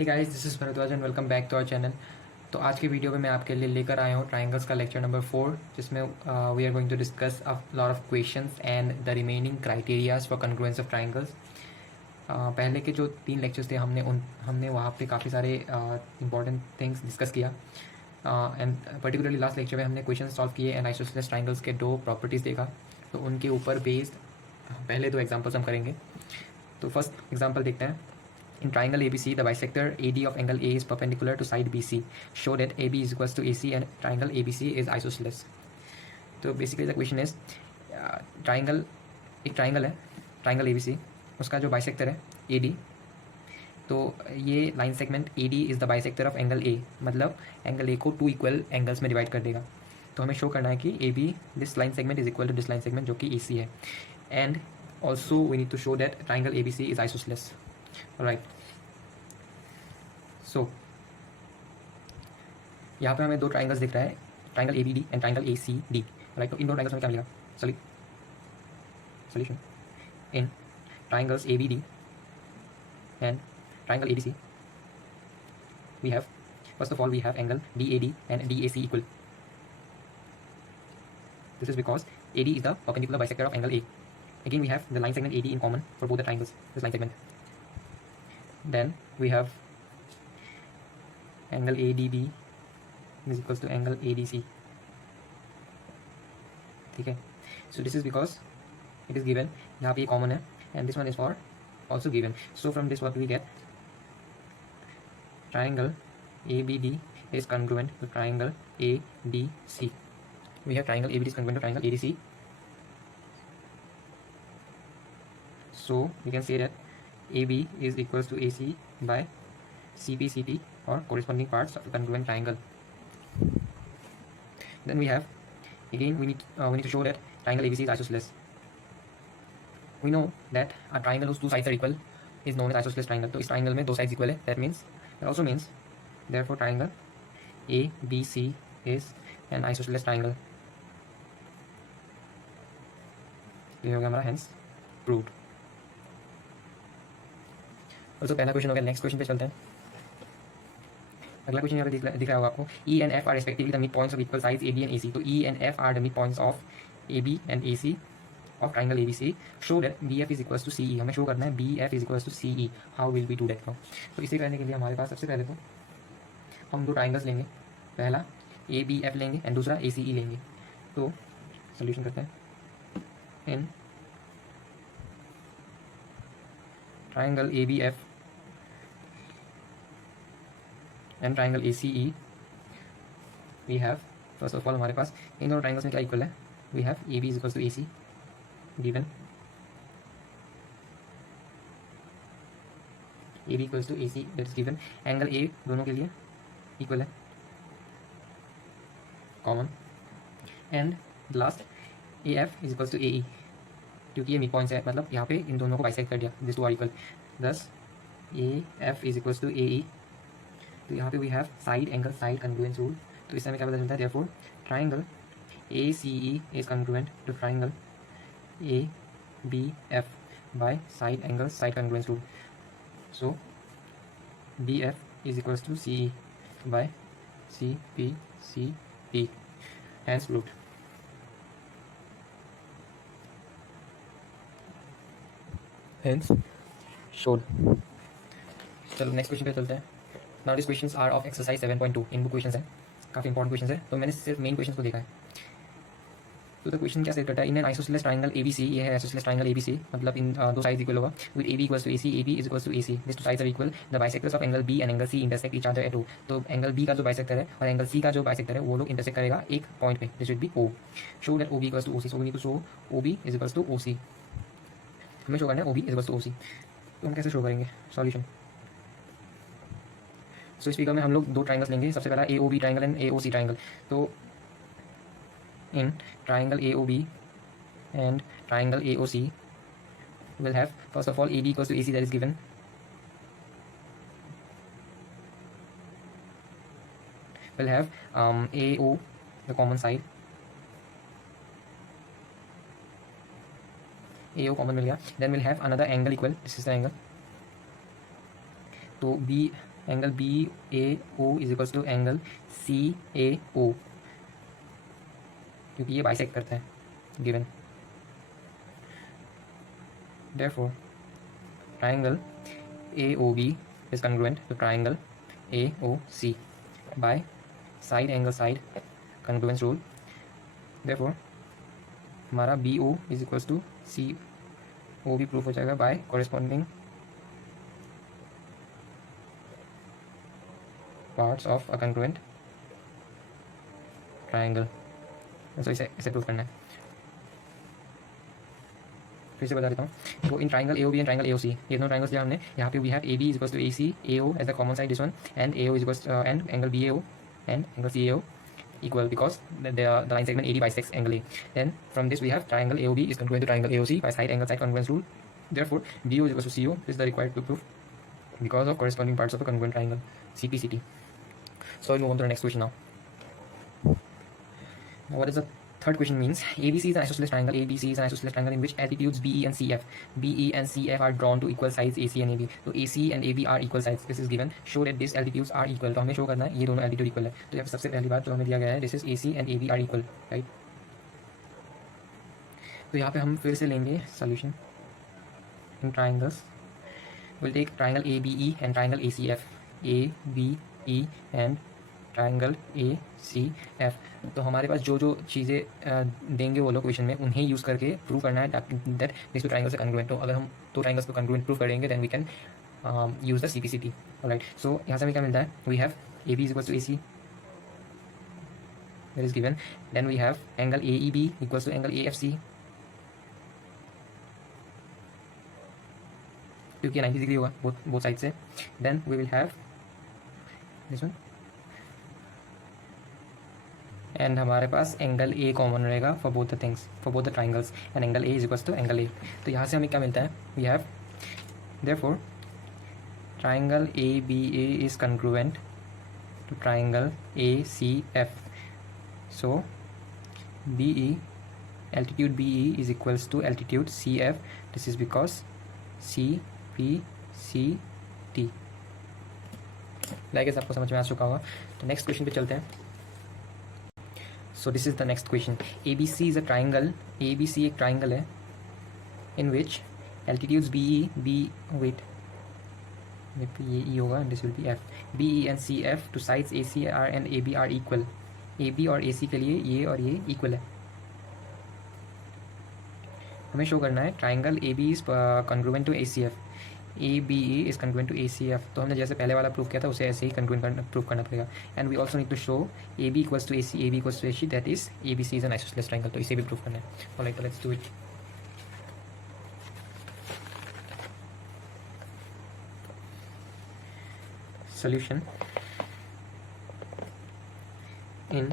Hey guys, this is Bhardwaj and welcome back to our channel. तो आज की video में मैं आपके लिए लेकर आया हूँ ट्राइंगल्स का लेक्चर नंबर 4, जिसमें we are going to discuss a lot of questions and the remaining criterias for congruence of triangles. पहले के जो 3 लेक्चर्स थे हमने वहाँ पे काफ़ी सारे इंपॉर्टेंट थिंग्स डिस्कस किया एंड पर्टिकुलरली लास्ट लेक्चर में हमने क्वेश्चन सॉल्व किए एंड आइसोसेलेस ट्राइंगल्स के 2 प्रॉपर्टीज़ देखा। तो उनके ऊपर बेस्ड पहले 2 एग्जाम्पल्स हम करेंगे। तो फर्स्ट एग्जाम्पल देखते हैं। In triangle ABC, the bisector AD of angle A is perpendicular to side BC. Show that AB is equals to AC and triangle ABC is isosceles. तो basically the question is triangle एक triangle है, triangle ABC, उसका जो bisector है AD, तो ये line segment AD is the bisector of angle A, मतलब angle A को 2 इक्वल एंगल्स में डिवाइड कर देगा। तो हमें शो करना है कि AB this line segment is equal to this line segment जो कि AC है, and also we need to show that triangle ABC is isosceles. Right, so यहाँ पे हमें 2 ट्राइंगल्स दिख रहा है, triangle ABD and triangle ACD। Right, तो इन 2 ट्राइंगल्स में क्या मिलेगा? Solution in triangles ABD and triangle ABC, we have, first of all, we have angle DAD and DAC equal. This is because AD is the perpendicular bisector of angle A. Again, we have the line segment AD in common for both the triangles, this line segment. Then we have angle ADB is equals to angle ADC. ठीक है, so this is because it is given, यहाँ पे common है and this one is for also given. So from this what we get, triangle ABD is congruent to triangle ADC. We have triangle ABD is congruent to triangle ADC. So we can say that AB is equals to AC by CP or corresponding parts of a congruent triangle. Then we have, again we need to show that triangle ABC is isosceles. We know that a triangle whose 2 sides are equal is known as isosceles triangle. तो इस triangle में 2 sides equal है, that also means therefore triangle ABC is an isosceles triangle. ये हो गया हमारा hence proved. Also पहला question हो गया। नेक्स्ट क्वेश्चन पे चलते हैं। अगला क्वेश्चन यहाँ पे दिख रहा होगा आपको, E and F are respectively the midpoints of equal sides AB and AC. तो E and F are the midpoints of AB and AC of triangle ABC. Show that BF is equals to CE. हमें show करना है BF is equals to CE. How will we do that now? तो इसे करने के लिए हमारे पास सबसे पहले तो हम 2 ट्राइंगल्स लेंगे, पहला ABF लेंगे एंड दूसरा ACE लेंगे। तो सोल्यूशन करते हैं। In triangle ABF and triangle ACE we have, first of all हमारे पास इन दोनों ट्राइंगल्स में क्या इक्वल है? We have AB is equals to AC given, AB equals to AC that is given. Angle A दोनों के लिए इक्वल है, common, and last AF is equals to AE, क्योंकि ये मिड पॉइंट्स है, मतलब यहाँ पे इन दोनों को बाइसेक्ट कर दिया, this two are equal, thus AF is equals to AE। तो यहाँ पे we have side angle side congruence rule. तो इस समय क्या पता चलता है? Therefore triangle ACE is congruent to triangle ABF by side angle side congruence rule. So BF is equals to CE by CPCE, hence proved. Hence showed. चलो next question पे चलते हैं। Now this questions are of exercise 7.2, in book questions है, काफ़ी important questions है, तो मैंने सिर्फ मेन क्वेश्चंस को देखा है। तो द क्वेश्चन क्या सेट करता है? In an isosceles triangle ABC, ये है आइसोसेलेस ट्राइंगल ABC, मतलब इन 2 साइड्स इक्वल होगा, with AB equals to AC, AB is equals to AC, this 2 sides are equal, the bisectors of angle B and angle C intersect each other at O। तो angle B का जो bisector है और angle C का जो bisector है वो लोग इंटरसेक्ट करेगा एक पॉइंट पे, this will be O। Show that OB equals to OC, so we need to show OB is equals to OC। हमें शो करना है OB is equals to OC। तो हम कैसे शो करेंगे? सॉल्यूशन। सो इस फिगर में हम लोग 2 ट्राइंगल्स लेंगे, सबसे पहला AOB triangle and AOC triangle. तो in triangle AOB and triangle AOC will have, first of all, AB equals to AC, that is given, will have AO the common side, AO common मिल गया, then we'll have another angle equal, this is the angle, तो B angle B A O is equals to angle C A O, क्योंकि ये bisect करता है given. Therefore triangle A O B is congruent to triangle A O C by side angle side congruence rule. Therefore हमारा B O is equals to C O भी proof हो जाएगा by corresponding parts of a congruent triangle. तो इसे proof करना है, फिर से बता देता हूँ। तो in triangle A O B and triangle A O C, ये दोनों ट्राइंगल्स लिया हमने। यहाँ पे we have A B is equals to A C A O as the common side this one, and A O is equals and angle B A O and angle CAO equal because the line segment AD bisects angle A. Then from this we have triangle AOB is congruent to triangle AOC by side angle side congruence rule. Therefore BO is equals to CO is the required proof because of corresponding parts of a congruent triangle CPCT. So we'll move on to the next question now. Now what is the third question means? ABC is an isosceles triangle. ABC is an isosceles triangle in which altitudes BE and CF, BE and CF are drawn to equal sides AC and AB. तो AC and AB are equal sides. This is given. Show that these altitudes are equal. तो हमें show करना है ये दोनों altitude equal है। तो यहाँ सबसे पहली बात जो हमें दिया गया है, this is AC and AB are equal, right? तो यहाँ पे हम फिर से लेंगे solution in triangles. We'll take triangle ABE and triangle ACF. ABE and triangle A C F. तो हमारे पास जो जो चीज़ें देंगे वो लोग क्वेश्चन में, उन्हें यूज़ करके प्रूव करना है दैट दिस टू ट्राइंगल से कंग्रुएंट। तो अगर हम दो ट्राइंगल्स को कंग्रुएंट प्रूव करेंगे then we can use the CPCT। Alright, so यहाँ से हमें क्या मिलता है? We have A B is equals to A C, that is given. Then we have angle A E B equals to angle A F C, क्योंकि 90 degree होगा both side से। Then we will have this one, and हमारे पास angle A common रहेगा for both the things, for both the triangles, and angle A is equals to angle A. तो यहाँ से हमें क्या मिलता है? We have therefore triangle A B A is congruent to triangle A C F. So B E altitude BE is equals to altitude CF. This is because CPCT। Like आपको समझ में आ चुका होगा। तो नेक्स्ट क्वेश्चन पे चलते हैं। So this is the next question. ABC is a triangle. ABC एक triangle है in which altitudes wait ये E होगा and this will be F. BE and CF to sides AC and AB are equal. AB और AC के लिए ये और ये equal है। हमें शो करना है triangle AB is congruent to ACF. ABE is congruent to ACF। तो हमने जैसे पहले वाला प्रूव किया था उसे ऐसे ही congruent प्रूव करना पड़ेगा। And we also need to show AB equals to AC, AB equals to AC, that is ABC is an isosceles triangle. तो इसे भी प्रूव करना है। Alright, let's do it. Solution in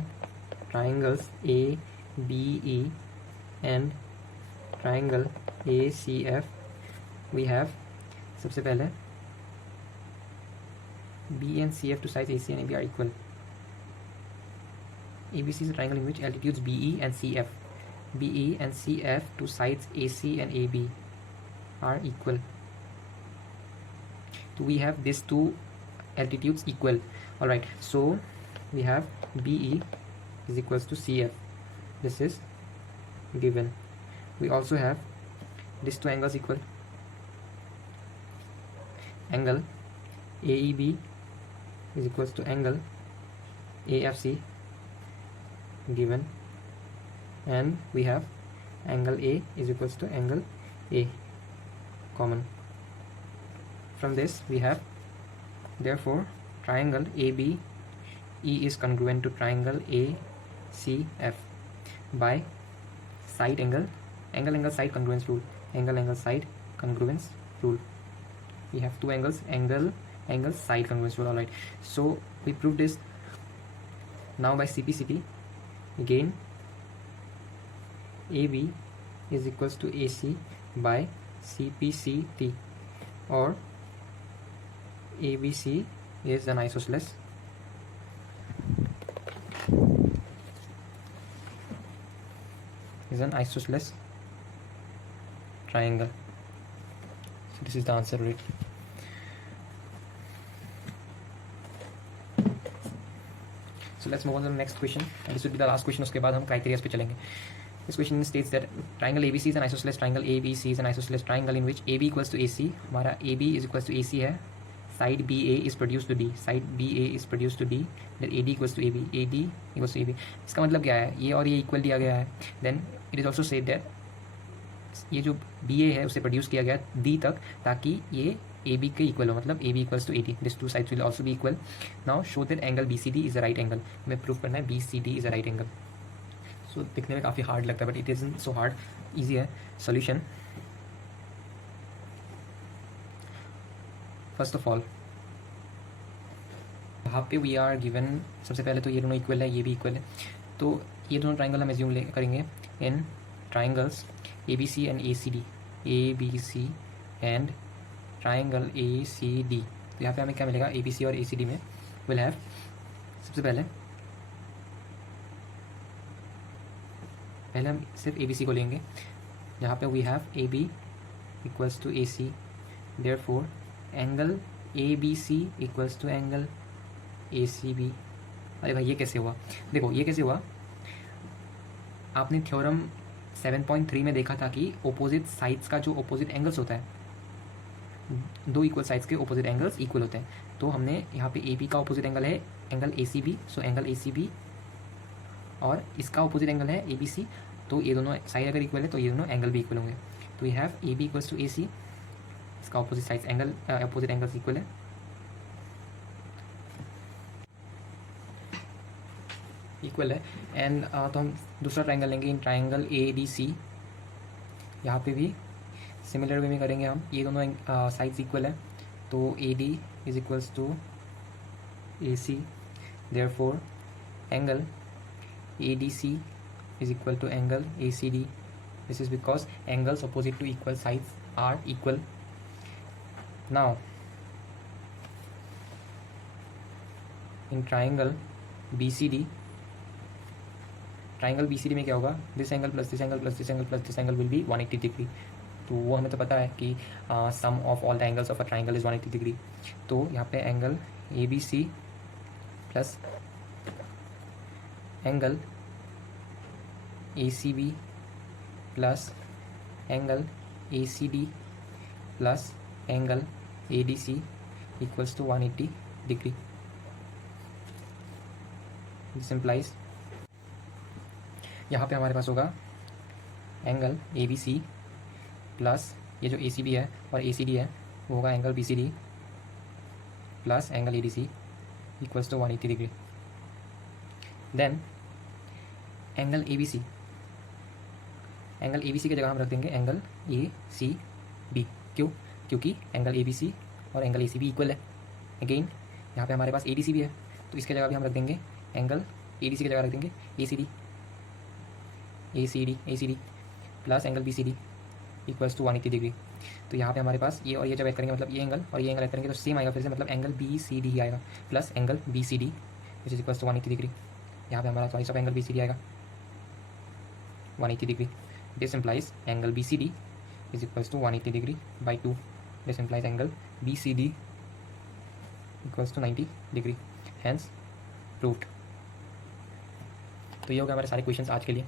triangles ABE and triangle ACF we have, सबसे पहले B and CF to sides AC and AB are equal. ABC is a triangle in which altitudes BE and CF, BE and CF to sides AC and AB are equal. So we have these two altitudes equal. Alright, so we have BE is equals to CF. This is given. We also have these two angles equal. Angle AEB is equals to angle AFC given, and we have angle A is equals to angle A common. From this we have, therefore triangle ABE is congruent to triangle ACF by side angle side congruence rule, angle side congruence rule. We have two angles, angle side congruence rule. Alright, so we proved this now by CPCT. Again, AB is equals to AC by CPCT, or ABC is an isosceles triangle. So this is the answer, right? So let's move on to the next question and this will be the last question, उसके बाद हम criterias पे चलेंगे. This question states that triangle ABC is an isosceles triangle, ABC is an isosceles triangle in which AB equals to AC. हमारा AB is equals to AC है, side BA is produce to D, side BA is produce to D, then AD equals to AB, AD equals to AB. इसका मतलब क्या है, ये और ये equal दिया गया है. Then it is also said that ये जो BA है उसे प्रोड्यूस किया गया D तक, ताकि ये AB के इक्वल हो, मतलब AB equals to AD. This two sides will also be equal. Now show that angle BCD is a right angle. हमें प्रूव करना है BCD is a right angle. So दिखने में काफ़ी हार्ड लगता है but it is so hard, easy है. Solution, first of all यहाँ पे वी आर गिवन, सबसे पहले तो ये दोनों इक्वल है, ये भी इक्वल है. तो ये दोनों ट्राइंगल हम एज्यूम करेंगे in triangles ABC and ACD, ABC and triangle ACD. तो यहाँ पे हमें क्या मिलेगा, ABC और ACD में विल हैव, सबसे पहले हम सिर्फ ABC को लेंगे, जहाँ पे we have AB equals to AC. Therefore angle ABC equals to angle ACB. अरे भाई ये कैसे हुआ, देखो ये कैसे हुआ. आपने थ्योरम 7.3 में देखा था कि ओपोजिट साइड्स का जो ओपोजिट एंगल्स होता है, दो इक्वल साइड्स के ओपोजिट एंगल्स इक्वल होते हैं. तो हमने यहाँ पे AB का ओपोजिट एंगल है angle ACB, so angle ACB, और इसका ओपोजिट एंगल है ABC. तो ये दोनों साइड अगर इक्वल है तो ये दोनों एंगल भी इक्वल होंगे. तो we have AB equals to AC, इसका opposite side angle, opposite angles equal है. एंड तो हम दूसरा ट्राइंगल लेंगे इन ट्राइंगल ADC. यहाँ पे भी सिमिलर वे में करेंगे हम, ये दोनों साइड्स इक्वल है. तो AD is equals to AC. Therefore angle ADC is equal to angle ACD. This is because angles opposite to equal sides are equal. Now in triangle BCD में क्या होगा, this angle plus this angle plus this angle plus this angle will be 180 degree. तो वो हमें तो पता है कि sum of all the angles of a triangle is 180 degree. तो यहाँ पे angle ABC plus angle ACB plus angle ACD plus angle ADC equals to 180 degree. This implies, यहाँ पे हमारे पास होगा एंगल ABC प्लस ये जो ACB है और ACD है वो होगा angle BCD plus angle ADC equals to 180 degree. Then angle ABC की जगह हम रख देंगे एंगल ACB. क्यों, क्योंकि एंगल ABC और एंगल ACB इक्वल है. अगेन यहाँ पे हमारे पास ADC भी है, तो इसके जगह भी हम रख देंगे एंगल ADC की जगह रख देंगे ACD plus angle BCD equals to 180 degree. तो यहाँ पे हमारे पास ये और ये जब ऐड करेंगे मतलब ये एंगल और ये एंगल ऐड करेंगे तो सेम आएगा फिर से, मतलब एंगल BCD ही आएगा plus angle BCD which is equals to 180 degree. यहाँ पे हमारा चॉइस ऑफ एंगल BCD आएगा 180 degree. This implies angle BCD is equals to 180 degree by 2. This implies angle BCD equals to 90 degree. Hence proved. तो ये हो गया हमारे सारे क्वेश्चंस आज के लिए.